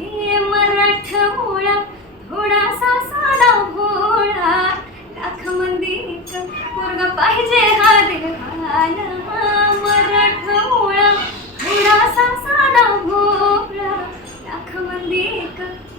हे मराठमोळा थोडासा साधा भोळा लाख मंदीच पोरग पाहिजे हा देवाला मराठमोळा थोडासा साधा भोळा लाख मंदी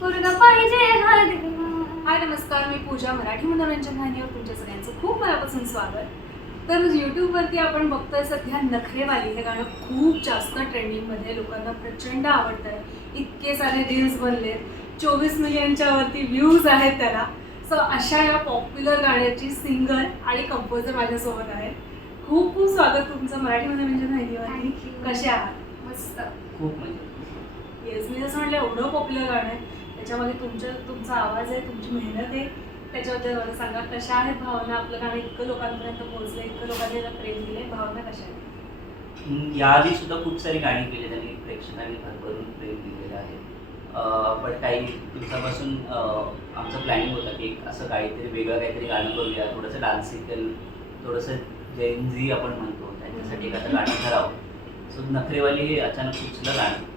पोरग पाहिजे हा देवा हाय नमस्कार. मी पूजा मराठी मनोरंजन वाहिनीवर तुमच्या सगळ्यांचं खूप मनापासून स्वागत. तर यूट्यूबवरती आपण बघतोय सध्या नखरेवाली हे गाणं खूप जास्त ट्रेंडिंगमध्ये लोकांना प्रचंड आवडत आहे इतके सारे रील्स बनलेत. चोवीस मिलियनच्या वरती व्ह्यूज आहेत त्याला. सो अशा या पॉप्युलर गाण्याची सिंगर आणि कंपोजर माझ्यासोबत आहेत. खूप खूप स्वागत तुमचं मराठी मनोरंजन वाहिनीवर Thank you. कसे आहात? मस्त. खूप म्हणजे. येस मी असं म्हटलं एवढं पॉप्युलर गाणं आहे. त्याच्यामध्ये तुमच्या तुमचा आवाज आहे तुमची मेहनत आहे. त्याच्याबद्दल मला सांगा कशा आहेत भावना आपलं गाणं इतकं लोकांपर्यंत पोहोचलं इतकं लोकांनी त्याला प्रेम दिले. भावना कशा आहेत? याआधी सुद्धा खूप सारी गाणी केली त्यांनी. प्रेक्षकांनी भरभरून प्रेम दिलेलं आहे. पण काही दिवसापासून आमचं प्लॅनिंग होतं की एक असं काहीतरी वेगळं काहीतरी गाणं करूया. थोडंसं डान्सिकल थोडंसं जैनझी आपण म्हणतो. त्यांच्यासाठी एखादं गाणं ठरावं. सो नखरेवाली हे अचानक सुचलं गाणं.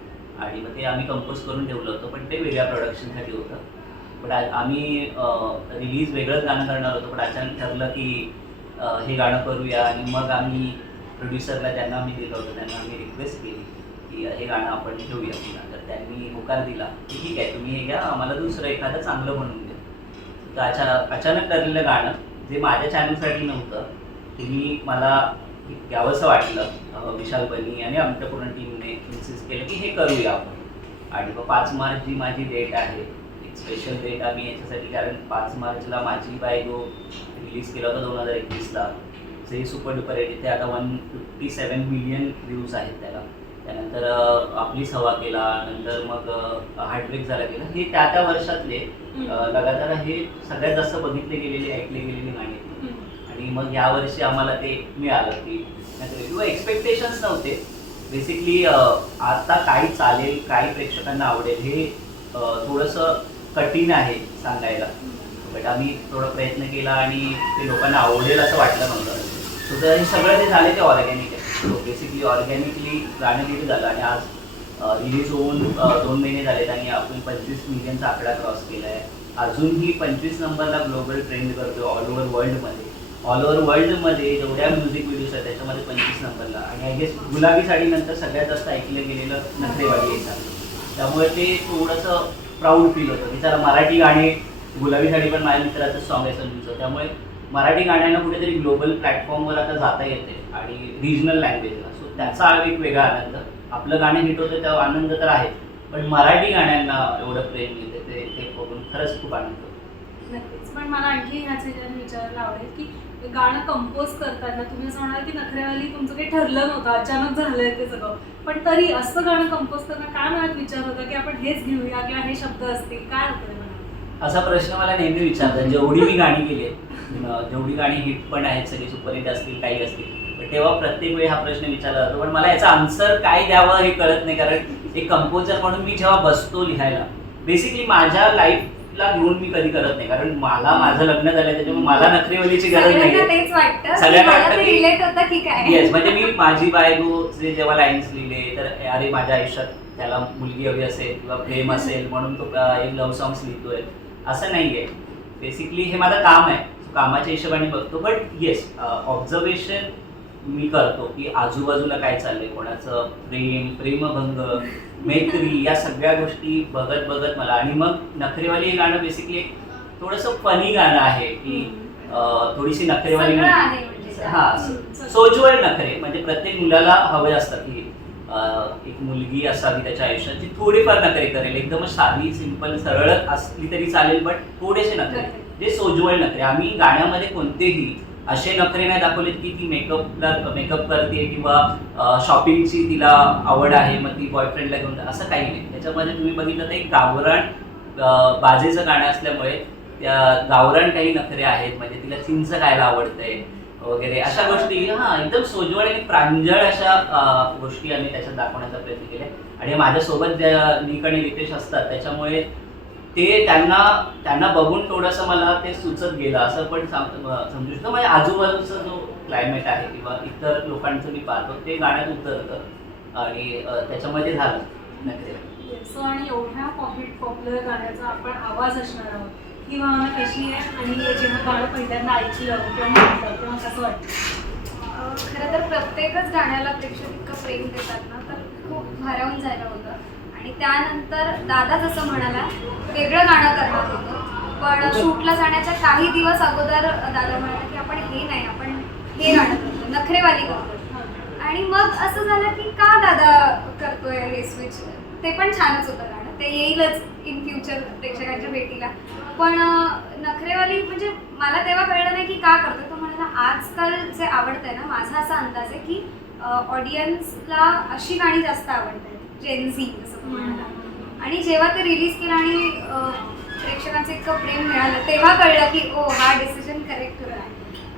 आणि मग ते आम्ही कंपोज करून ठेवलं होतं पण ते वेगळ्या प्रोडक्शनसाठी होतं. पण आम्ही रिलीज वेगळंच गाणं करणार होतो पण अचानक ठरलं की हे गाणं करूया. आणि मग आम्ही प्रोड्युसरला ज्यांना आम्ही दिलं होतं त्यांना आम्ही रिक्वेस्ट केली की हे गाणं आपण ठेवूया पुन्हा. तर त्यांनी होकार दिला. की ठीक आहे तुम्ही हे घ्या आम्हाला दुसरं एखादं चांगलं म्हणून द्या. तर अचानक अचानक ठरलेलं गाणं जे माझ्या चॅनलसाठी नव्हतं तुम्ही मला घ्यावंसं वाटलं विशाल बनी आणि आमच्या पूर्ण टीमने इन्सिस्ट केलं की हे करूया आपण. आणि मग पाच मार्च जी माझी डेट आहे. स्पेशल डेट आम्ही याच्यासाठी कारण पाच मार्चला माझी बायगो रिलीज केला होता दोन हजार एकवीसला. जे सुपर डुपर आहे. तिथे आता one fifty seven million views आहेत त्याला. त्यानंतर अं, आपलीच हवा केला नंतर मग हार्टब्रेक झाला गेला हे त्या त्या वर्षातले लगातार हे सगळ्यात जास्त बघितले गेलेले ऐकले गेलेले गाणी. आणि मग या वर्षी आम्हाला ते मिळालं की किंवा एक्सपेक्टेशन्स नव्हते. बेसिकली आता काही चालेल काही प्रेक्षकांना आवडेल हे थोडंसं कठीण आहे सांगायला. बट आम्ही थोडा प्रयत्न केला आणि ते लोकांना आवडेल असं वाटलं नव्हतं. सो तर हे सगळं जे झाले ते ऑर्गॅनिक आहे. सो बेसिकली ऑर्गॅनिकली गाणं लिहिलं झालं आणि आज रिलीज होऊन दोन महिने झालेत आणि आपण पंचवीस मिलियनचा आकडा क्रॉस केला आहे अजूनही पंचवीस नंबरला ग्लोबल ट्रेंड करतो ऑल ओव्हर वर्ल्डमध्ये ऑल ओव्हर वर्ल्डमध्ये जेवढ्या म्युझिक व्हिडिओज आहेत त्याच्यामध्ये पंचवीस नंबरला. आणि आय गेस गुलाबी साडीनंतर सगळ्यात जास्त ऐकलं गेलेलं नखरेवाडी येतात त्यामुळे ते थोडंसं प्राऊड फील होतं. की जरा मराठी गाणे गुलाबी साडी पण माझ्या मित्राचं सॉंग आहे संजूचं. त्यामुळे मराठी गाण्यांना कुठेतरी ग्लोबल प्लॅटफॉर्मवर आता जाता येते आणि रिजनल लँग्वेजला सो त्याचा एक वेगळा आनंद. आपलं गाणं हिट होतं तेव्हा आनंद तर आहे पण मराठी गाण्यांना एवढं प्रेम मिळते ते ते बघून खरंच खूप आनंद होतो. नक्कीच. पण मला आणखी ह्याच विचारायला आवडेल की गाणं कंपोज करताना तुम्ही असं म्हणाल की नखरेवाली तुमचं काही ठरलं नव्हतं अचानक झालंय ते सगळं. पण तरी असं गाणं कंपोज करताना काय मनात विचार होता की आपण हेच घेऊया किंवा हे शब्द असतील? काय होतं असा प्रश्न मला नेहमी विचारतात. जेवढी मी गाणी केली जेवढी गाणी हिट पण आहेत सगळी सुपरहिट असतील काही असतील पण तेव्हा प्रत्येक वेळी हा प्रश्न विचारला जातो. पण मला याचा आन्सर काय द्यावं हे कळत नाही कारण एक कंपोजर म्हणून मी जेव्हा बसतो लिहायला बेसिकली माझ्या लाईफ लाईफला घेऊन मी कधी करत नाही. कारण मला माझं लग्न झालं त्याच्यामुळे मला नखरेवलीची गरज सगळ्यांना नाही तेच वाटतं. सगळ्यांना मला वाटतं ते की- रिलेट होतं की काय? येस म्हणजे मी माझी बायको जे जेव्हा लाईन्स लिहिले तर अरे माझ्या आयुष्यात त्याला मुलगी हवी असेल किंवा प्रेम असेल म्हणून तो अं, एक लव्ह सॉंग्स लिहितोय. असं नाही आहे बेसिकली हे माझं काम आहे. कामाच्या हिशोबाने बघतो. बट येस ऑब्झर्वेशन मी करतो की आजूबाजूला काय चाललंय? कोणाचं प्रेम प्रेमभंग मैत्री या सगळ्या गोष्टी बघत बघत मला. आणि मग नखरेवाली हे गाणं बेसिकली एक थोडंसं फनी गाणं आहे की अं, थोडीशी नखरेवाली सगळं आहे म्हणजे. हा. सोज्वळ नखरे. म्हणजे प्रत्येक मुलाला हवे असतात की अं, एक मुलगी असावी त्याच्या आयुष्यात जी थोडीफार नखरे करेल. एकदम साधी सिंपल सरळ असली तरी चालेल बट थोडेसे नखरे. जे सोज्वळ नखरे. आम्ही गाण्यामध्ये कोणतेही असे नखरे नाही दाखवलेत की ती मेकअपला मेकअप करते किंवा शॉपिंगची तिला आवड आहे मग ती बॉयफ्रेंडला घेऊन असं काही नाही. त्याच्यामध्ये तुम्ही बघितलं तर एक गावरान बाजेचं गाणं असल्यामुळे त्या गावरान काही नखरे आहेत. म्हणजे तिला चिंच खायला आवडतंय वगैरे. अशा गोष्टी हा एकदम सोज्वळ आणि प्रांजळ अशा गोष्टी आम्ही त्याच्यात दाखवण्याचा प्रयत्न केला आणि माझ्यासोबत ज्या निक आणि रितेश असतात त्याच्यामुळे ते त्यांना त्यांना बघून थोडंसं मला ते सुचत गेलं. असं पण समजू शकतो. म्हणजे आजूबाजूचा जो क्लायमेट आहे किंवा इतर लोकांचं मी पाहतो ते गाण्यात उतरतं आणि त्याच्यामध्ये झालं. सो आणि एवढ्या पॉप्युलर गाण्याचा आपण आवाज असणार आहोत ही भावना कशी आहे? आणि जेव्हा गाणं पहिल्यांदा ऐकलं किंवा म्हटलं तेव्हा कसं वाटतं खरं तर प्रत्येकच गाण्याला प्रेक्षक इतकं प्रेम देतात ना तर खूप भारावून जायला होतं. आणि त्यानंतर दादा जसं म्हणाला वेगळं गाणं करणार होतं. पण शूटला जाण्याच्या काही दिवस अगोदर दादा म्हणाला की आपण हे नाही आपण हे गाणं करतो नखरेवाली करतो. आणि मग असं झालं की का दादा करतोय हे स्विच ते पण छानच होतं गाणं. ते येईलच इन फ्युचर प्रेक्षकांच्या भेटीला. पण नखरेवाली म्हणजे मला तेव्हा कळलं नाही की का करतोय. तो म्हणाला आजकाल जे आवडतंय ना माझा असा अंदाज आहे की ऑडियन्सला अशी गाणी जास्त आवडत आहेत जेन्झी असं म्हणाला आणि जेव्हा ते रिलीज केलं आणि प्रेक्षकांचं इतकं प्रेम मिळालं तेव्हा कळलं की ओ हा डिसिजन करेक्ट होता.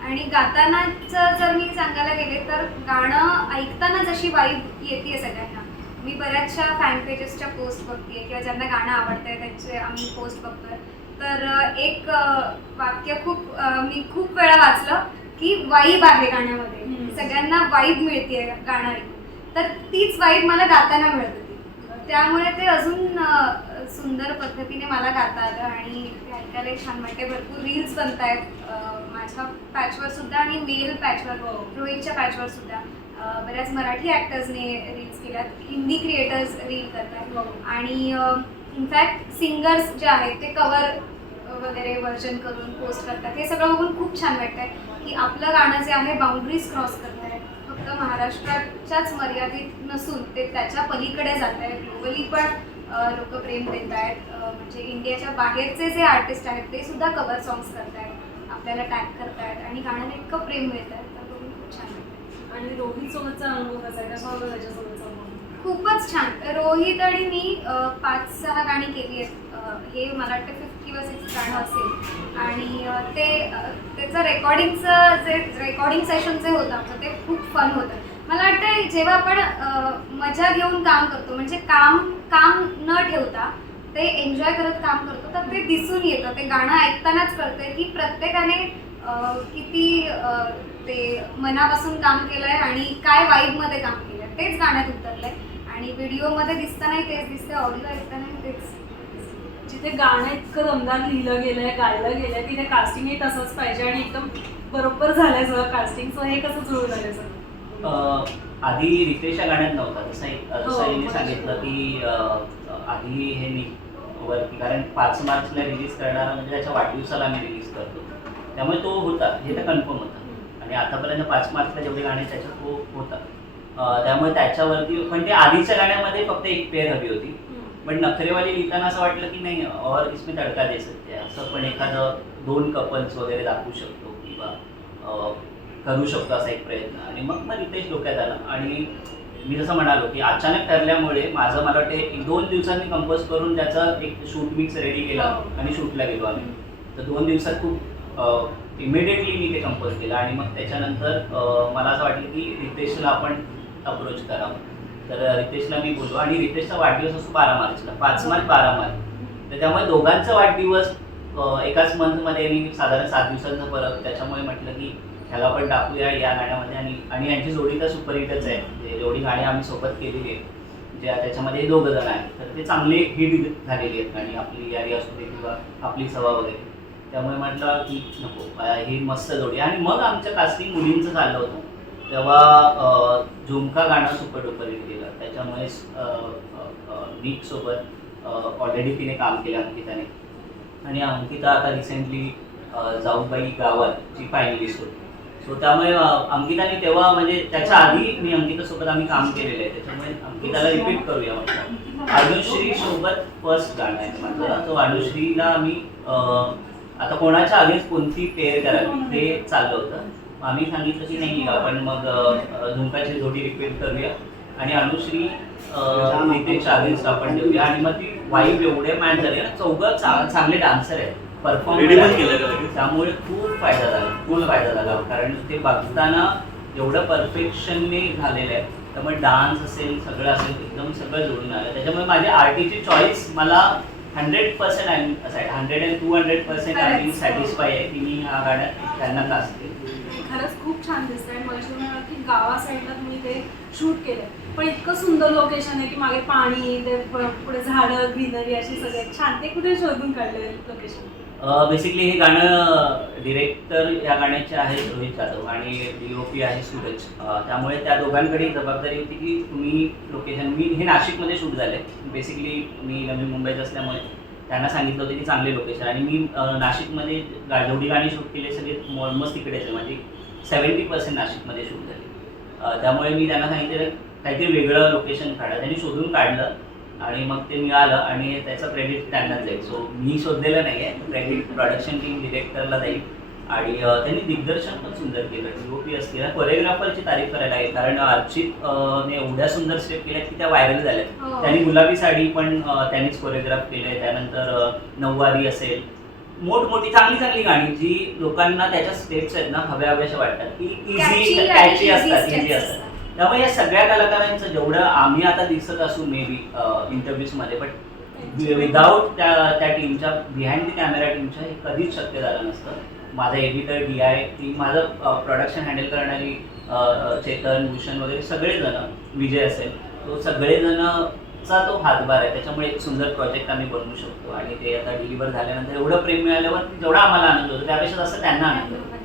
आणि गातानाचं जर मी सांगायला गेले तर गाणं ऐकताना जशी वाईब येते सगळ्यांना. मी बऱ्याचशा फॅन पेजेसच्या पोस्ट बघतेय किंवा ज्यांना गाणं आवडतंय त्यांचे आम्ही पोस्ट बघतोय. तर एक वाक्य खूप मी खूप वेळा वाचलं की वाईब आहे गाण्यामध्ये. सगळ्यांना वाईब मिळते गाणं ऐकून. तर तीच वाईब मला गाताना मिळत होती. त्यामुळे ते अजून सुंदर पद्धतीने मला गाता आलं आणि ते ऐकायला छान वाटते भरपूर रील्स बनत आहेत माझ्या पॅचवर सुद्धा आणि मेल पॅचवर रोहितच्या पॅचवर सुद्धा. बऱ्याच मराठी ॲक्टर्सने रील्स केल्यात हिंदी क्रिएटर्स रील करतात आणि इनफॅक्ट सिंगर्स जे आहेत ते कवर वगैरे वर्जन करून पोस्ट करतात. हे सगळं बघून खूप छान वाटतंय की आपलं गाणं जे आहे बाउंड्रीज क्रॉस करतात फक्त महाराष्ट्राच्याच मर्यादित नसून ते त्याच्या पलीकडे जात आहे ग्लोबली पण लोक प्रेम देत आहेत. म्हणजे इंडियाच्या बाहेरचे जे आर्टिस्ट आहेत ते सुद्धा कवर सॉंग्स करतायत आपल्याला टॅग करतायत आणि गाण्याला इतकं प्रेम मिळत आहे. तर खूप छान आणि रोहित सोबतचा अनुभव कसा आहे? त्याच्यासोबतचा अनुभव? खूपच छान. रोहित आणि मी पाच सहा गाणी केली आहेत. हे मला वाटतं फिफ्थ किंवा सिक्स गाणं असेल. आणि ते त्याचं रेकॉर्डिंगचं जे रेकॉर्डिंग सेशन जे होतं आमचं ते खूप फन होतं. मला वाटतं जेव्हा आपण मजा घेऊन काम करतो म्हणजे काम काम न ठेवता ते एन्जॉय करत काम करतो तर ते दिसून येतं. ते गाणं ऐकतानाच कळतं की प्रत्येकाने किती ते मनापासून काम केलंय आणि काय वाईबमध्ये काम केलंय. तेच गाण्यात उतरलं आहे आणि व्हिडिओमध्ये दिसतानाही तेच दिसतं ऑडिओ ऐकतानाही तेच. जिथे गाणं इतकं दमदार लिहिलं गेलंय गायलं गेलंय तिथे कास्टिंगही तसंच पाहिजे आणि एकदम बरोबर झालंय सगळं कास्टिंग सो हे कसं जुळून आलंय सगळं? आधी रितेशच्या गाण्यात नव्हता. जसं हो, जसं हो. सांगितलं की आधी हे नि वरती कारण पाच मार्चला रिलीज करणारा म्हणजे त्याच्या वाढदिवसाला आम्ही रिलीज करतो. त्यामुळे तो होता. हे तर कन्फर्म होता. आणि आतापर्यंत पाच मार्चला जेवढे गाणे त्याच्यात तो होता अं, त्यामुळे त्याच्यावरती पण ते आधीच्या गाण्यामध्ये फक्त एक पेअर हवी होती. पण नखरेवाली लिहिताना असं वाटलं की नाही और इसमें तडका दे सकते हैं. असं पण एखादं दोन कपल्स वगैरे दाखवू शकतो किंवा करू शकतो असा एक प्रयत्न. आणि मग मग रितेश डोक्यात आला. आणि मी जसं म्हणालो की अचानक ठरल्यामुळे माझं मला वाटते एक दोन दिवसांनी कंपोज करून त्याचा एक शूट मिक्स रेडी केला. आणि शूटला गेलो आम्ही. तर दोन दिवसात खूप इमिडिएटली मी ते कंपोज केलं. आणि मग त्याच्यानंतर मला असं वाटलं की रितेशला आपण अप्रोच करावं तर रितेशला मी बोललो आणि रितेशचा वाढदिवस असतो बारा मार्चला पाच मार्च बारा मार्च तर त्यामुळे दोघांचा वाढदिवस एकाच मंथमध्ये मी साधारण सात दिवसांचा फरक त्याच्यामुळे म्हटलं की ह्याला पण टाकूया या गाण्यामध्ये आणि आणि यांची जोडी तर सुपरहिटच आहे. म्हणजे जेवढी गाणी आम्ही सोबत केलेली आहेत. ज्या त्याच्यामध्ये दोघं जण आहेत. तर ते चांगले हिट झालेली आहेत. आणि आपली यारी असू दे किंवा आपली सभा वगैरे. त्यामुळे म्हटलं की नको ही मस्त जोडी. आणि मग आमच्या कास्टिंग मुलींचं चाललं होतं. तेव्हा झुमका गाणं सुपर डुपर हिट त्यामुळे त्याच्यामुळे सोबत ऑलरेडी तिने काम केलं अंकिताने. आणि अंकिता आता रिसेंटली जाऊबाई गावात ची फायनलिस्ट होती. सो त्यामुळे अंकिताने तेव्हा म्हणजे त्याच्या आधी मी अंकितासोबत आम्ही काम केलेलं आहे. त्याच्यामुळे अंकिताला रिपीट करूया म्हटलं अनुश्री सोबत फर्स्ट गाणं आहे. म्हटलं तो अनुश्रीला आम्ही आता कोणाच्या आधीच कोणती पेअर करावी ते चाललं होतं. आम्ही सांगितलं की नाही आपण मग झुंकाची जोडी रिपीट करूया. आणि अनुश्री नितेशच्या अगेन्स्ट आपण देऊया. आणि मग ती वाईब एवढे मॅच झाले ना चौघं चा- चांगले डान्सर आहेत. Ready पण केलं का परफॉर्म लगेच? त्यामुळे खूप फायदा झाला खूप फायदा झाला. कारण ते बघताना एवढं परफेक्शनने झालेलं आहे. त्यामुळे डान्स असेल सगळं असेल एकदम सगळं जोडून आलं. त्याच्यामुळे माझी आरटीची चॉईस मला हंड्रेड पर्सेंट आय असं hundred and two hundred percent I me satisfy आहे की मी ह्या गाण्यात त्यांना केली खरंच खूप छान दिसतंय. आणि मला की गावा साईडला तुम्ही ते शूट केलंय. पण इतकं सुंदर लोकेशन आहे की मागे पाणी ते पुढे झाडं ग्रीनरी अशी सगळे छान. ते कुठे शोधून काढले लोकेशन बेसिकली हे गाणं डिरेक्टर या गाण्याचे आहे रोहित जाधव आणि डी ओ पी आहे सूरज. त्यामुळे त्या दोघांकडे जबाबदारी होती की तुम्ही लोकेशन मी हे नाशिकमध्ये शूट झाले बेसिकली मी नवी मुंबईत असल्यामुळे त्यांना सांगितलं होतं की चांगले लोकेशन आणि मी नाशिकमध्ये गा जेवढी गाणी शूट केली सगळे ऑलमोस्ट तिकडेच आहे म्हणजे सेवन्टी पर्सेंट नाशिकमध्ये शूट झाली. त्यामुळे मी त्यांना सांगितलं काहीतरी वेगळं लोकेशन काढा त्यांनी शोधून काढलं आणि मग ते मिळालं आणि त्याचं क्रेडिट त्यांनाच जाईल. सो मी शोधलेलं नाही आहे क्रेडिट प्रोडक्शन टीम डिरेक्टरला जाईल. आणि त्यांनी दिग्दर्शन पण सुंदर केलं. डी ओ पी असतील. कोरिओग्राफरची तारीफ करायला लागेल. कारण अर्चित ने एवढ्या सुंदर स्टेप केल्यात की त्या व्हायरल झाल्यात. हो. त्यांनी गुलाबी साडी पण त्यांनीच कोरिओग्राफ केले त्यानंतर नऊवारी असेल. मोठमोठी चांगली चांगली गाणी जी लोकांना त्याच्या स्टेप्स आहेत ना हव्या हव्याशा वाटतात. की इझी कॅची असतात इझी असतात. त्यामुळे या सगळ्या कलाकारांचं जेवढं आम्ही आता दिसत असू मे बी इंटरव्ह्यूजमध्ये बट विदाऊट त्या त्या टीमच्या बिहाइंड द कॅमेरा टीमच्या हे कधीच शक्य झालं नसतं. माझा एडिटर डी आय टीम माझं प्रोडक्शन हँडल करणारी चेतन भूषण वगैरे सगळेजण विजय असेल तो सगळेजणचा तो हातभार आहे. त्याच्यामुळे एक सुंदर प्रोजेक्ट आम्ही बनवू शकतो. आणि ते आता डिलिव्हर झाल्यानंतर एवढं प्रेम मिळाल्यावर जेवढा आम्हाला आनंद होतो त्यापेक्षा असं त्यांना आनंद होतो.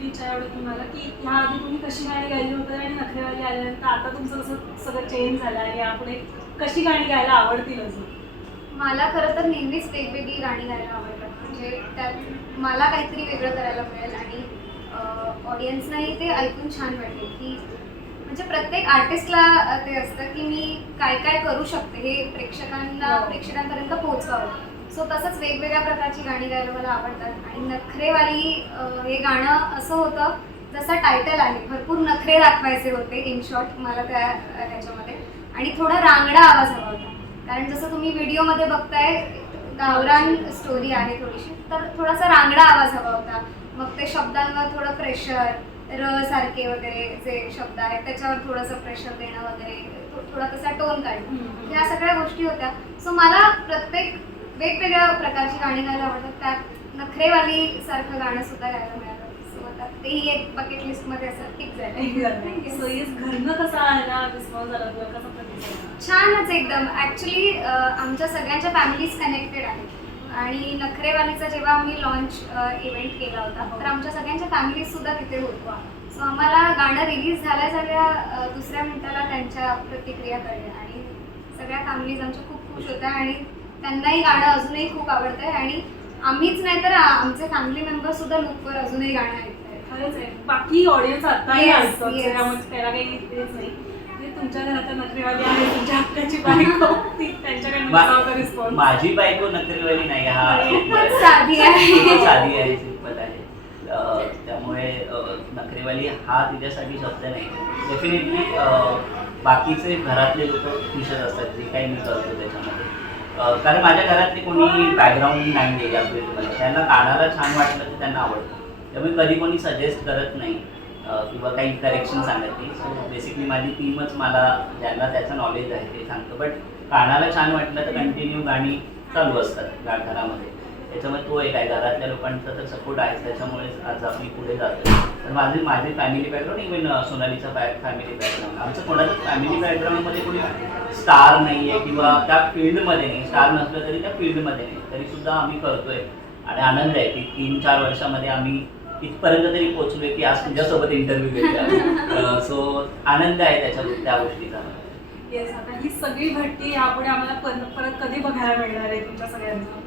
विचारावं तुम्हाला की ह्याआधी तुम्ही कशी गाणी गायली होती आणि नखरेवाली आल्यानंतर आता तुमचं कसं सगळं चेंज झालं आणि यापुढे कशी गाणी गायला आवडतील अजून? मला खरं तर नेहमीच वेगवेगळी गाणी गायला आवडतात. म्हणजे त्यात मला काहीतरी वेगळं करायला मिळेल आणि ऑडियन्सनाही ते ऐकून छान वाटेल की म्हणजे प्रत्येक आर्टिस्टला ते असतं की मी काय काय करू शकते हे प्रेक्षकांना हो. प्रेक्षकांपर्यंत पोहोचवावं. सो तसंच वेगवेगळ्या प्रकारची गाणी गायला मला आवडतात. आणि नखरेवाली हे गाणं असं होतं जसं टायटल आहे भरपूर नखरे दाखवायचे होते इन शॉर्ट मला त्या ह्याच्यामध्ये. आणि थोडा रांगडा आवाज हवा होता. कारण जसं तुम्ही व्हिडिओमध्ये बघताय गावरान स्टोरी आहे थोडीशी तर थोडासा रांगडा आवाज हवा होता. मग ते शब्दांवर थोडं प्रेशर र सारखे वगैरे जे शब्द आहेत त्याच्यावर थोडंसं प्रेशर देणं वगैरे थोडा तसा टोन काढणं. ह्या सगळ्या गोष्टी होत्या. सो मला प्रत्येक वेगवेगळ्या प्रकारची गाणी गायला आवडतात. त्यात नखरेवाली सारखं गाणं सुद्धा गायला मिळालं. सो आता तेही एक बकेट लिस्टमध्ये असं टिक झालं सो येस घरनं कसा आहे ना रिस्पॉन्स झाला तुला? कसा प्रतिसाद आला? छानच एकदम. ॲक्च्युली आमच्या सगळ्यांच्या फॅमिलीज कनेक्टेड आहेत. आणि नखरेवालीचा जेव्हा आम्ही लॉन्च इव्हेंट केला होता तर आमच्या सगळ्यांच्या फॅमिलीज सुद्धा तिथे होत्या सो आम्हाला गाणं रिलीज झाल्या झाल्या अ, दुसऱ्या मिनिटाला त्यांच्या प्रतिक्रिया कळल्या. आणि सगळ्या फॅमिलीज आमच्या खूप खुश होत्या. आणि त्यांनाही गाणं अजूनही खूप आवडतंय आणि आम्हीच नाही तर आमचे फॅमिली मेंबर सुद्धा लूपवर अजूनही गाणं ऐकतायत. खरंच आहे. बाकी ऑडियन्स आताही Yes, ऐकतात. yes. त्यामुळे त्याला काही तेच नाही. म्हणजे तुमच्या घरात नोकरीवाली आहे तुमच्या हक्काची बायको ती त्यांच्याकडनं मा- कसा होता रिस्पॉन्स माझी बायको नकरीवाली नाही हा साधी आहे. साधी आहे सिंपल आहे. त्यामुळे अं, नखरेवाली हा तिच्यासाठी शब्द नाही. डेफिनेटली बाकीचे घरातले लोक खुशच असतात जे काही मी करतो त्याच्यामध्ये. कारण माझ्या घरातले कोणी बॅकग्राऊंड नाही आहे या त्यांना कानाला छान वाटलं तर त्यांना आवडतं. त्यामुळे कधी कोणी सजेस्ट करत नाही किंवा काही करेक्शन सांगत नाही. सो बेसिकली माझी टीमच मला ज्यांना त्याचं नॉलेज आहे ते सांगतं. बट कानाला छान वाटलं तर कंटिन्यू गाणी चालू असतात गाणघरामध्ये त्याच्यामुळे तो एक आहे. घरातल्या लोकांचा तर सपोर्ट आहे त्याच्यामुळेच आज आम्ही पुढे जातो तर माझे माझे फॅमिली बॅकग्राऊंड इवन सोनालीचा बॅक फॅमिली बॅकग्राऊंड आमचं कोणाचं फॅमिली बॅकग्राऊंडमध्ये कोणी स्टार नाही आहे किंवा त्या फील्डमध्ये नाही. स्टार नसलं तरी त्या फील्डमध्ये नाही. तरी सुद्धा आम्ही करतोय. आणि आनंद आहे की तीन चार वर्षामध्ये आम्ही इथपर्यंत तरी पोहोचलोय की आज तुझ्यासोबत इंटरव्ह्यू घेतला सो आनंद आहे त्याच्या त्या गोष्टीचा. येस आता ही सगळी भट्टी यापुढे आम्हाला परत कधी बघायला मिळणार आहे तुमच्या सगळ्यांना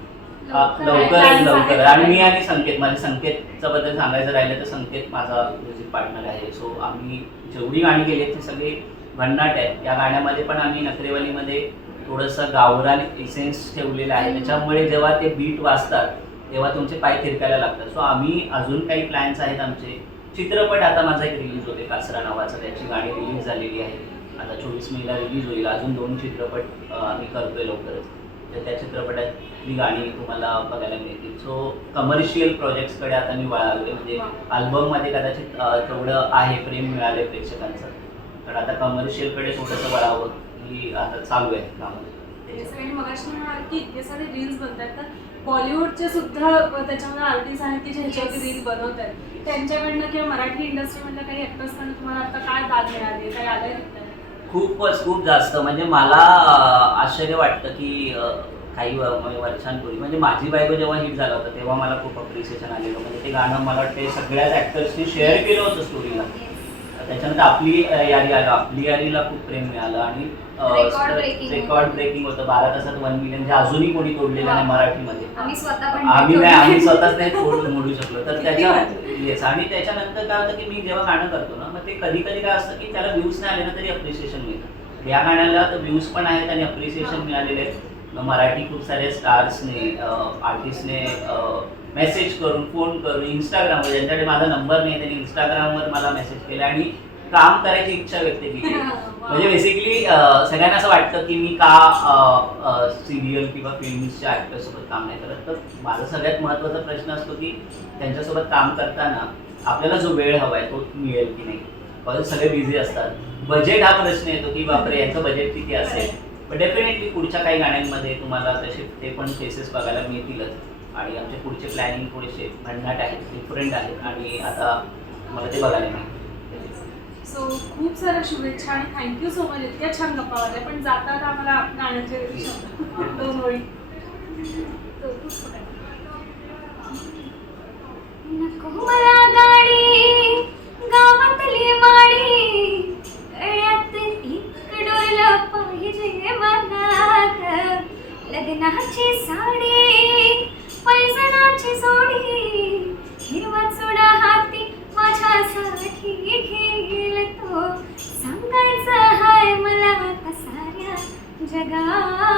हा, लवकर. लवकर. आणि मी आणि संकेत माझे संकेतच्या बद्दल सांगायचं राहिलं तर संकेत माझा म्युझिक पार्टनर आहे. सो आम्ही जेवढी गाणी गेली ती सगळी भन्नाट आहेत. या गाण्यामध्ये पण आम्ही नखरेवालीमध्ये थोडंसं गावरान इसेन्स ठेवलेलं आहे. त्याच्यामुळे जेव्हा ते बीट वाजतात तेव्हा तुमचे पाय थिरकायला लागतात. सो आम्ही अजून काही प्लॅन्स आहेत आमचे. चित्रपट आता माझा एक रिलीज होते कासरा नावाचा. त्याची गाणी रिलीज झालेली आहे आता चोवीस मेला रिलीज होईल. अजून दोन चित्रपट अं, आम्ही करतोय लवकरच. तर त्या चित्रपटातली गाणी तुम्हाला बघायला मिळतील. सो कमर्शियल प्रोजेक्ट्सकडे आता मी वळालोय म्हणजे अल्बममध्ये कदाचित तेवढं आहे प्रेम मिळालंय प्रेक्षकांचं. तर आता कमर्शियलकडे थोडंसं वळावं ही आता चालू आहे काम मगाशी म्हणाल की इतके सारे रील्स बनतात. तर बॉलिवूडचे सुद्धा त्याच्यामध्ये आर्टिस्ट आहेत की जे ह्याच्यावरती. रील बनवत आहेत त्यांच्याकडनं किंवा मराठी इंडस्ट्रीमधल्या काही ऍक्टर्सकडनं तुम्हाला आता काय दाद मिळाली? काय आलंय खूपच खूप जास्त. म्हणजे मला आश्चर्य वाटतं की काही म्हणजे वर्षांपूर्वी म्हणजे माझी बायको जेव्हा हिट झाला होता तेव्हा मला खूप अप्रिसिएशन आलेलं. म्हणजे ते गाणं मला वाटते सगळ्याच ऍक्टर्सनी शेअर केलं होतं स्टोरीला त्याच्यानंतर आपली यारी आलं. आपली यारीला खूप प्रेम मिळालं आणि रेकॉर्ड. ब्रेकिंग होतं. बारा तासात वन मिलियन जे अजूनही कोणी तोडलेलं नाही मराठीमध्ये. आम्ही. नाही आम्ही स्वतःच नाही मोडू शकलो. तर त्याच्या आणि त्याच्यानंतर काय होतं की मी जेव्हा गाणं करतो ना मग ते कधी कधी काय असतं की त्याला व्ह्यूज नाही आले ना तरी अप्रिसिएशन मिळतं. या गाण्याला तर व्ह्यूज पण आहेत आणि अप्रिसिएशन मिळालेले आहेत मराठी खूप साऱ्या स्टार्सने आर्टिस्टने मेसेज करून फोन करून इंस्टाग्रामवर ज्यांच्याकडे माझा नंबर नाही त्यांनी इंस्टाग्रामवर मला मेसेज केला आणि काम करायची इच्छा व्यक्त केली. म्हणजे बेसिकली सगळ्यांना असं वाटतं की मी का सिरियल किंवा फिल्म्सच्या ॲक्टरसोबत काम नाही करत. तर माझा सगळ्यात महत्त्वाचा प्रश्न असतो की त्यांच्यासोबत काम करताना आपल्याला जो वेळ हवा आहे तो मिळेल की नाही? कारण सगळे बिझी असतात. बजेट हा प्रश्न येतो की बापरे यांचं बजेट किती असेल? पण डेफिनेटली पुढच्या काही गाण्यांमध्ये तुम्हाला तसे ते पण फेसेस बघायला मिळतीलच. आणि आमचे पुढचे प्लॅनिंग थोडेसे भन्नाट आहेत डिफरंट आहेत. आणि आता मला ते बघायला मिळेल. सो खूप साऱ्या शुभेच्छा आणि थँक्यू सो मच इतक्या छान गप्पा वाटल्या पण जाता आता आम्हाला गाण्याचे दोन ओळी. नको मला गाडी लग्नाची साडी पैजणाची जोडी हिरवा चुडा हाती माझ्यासाठी घेईल तो. सांगायचं हाय मला आता साऱ्या जगाला.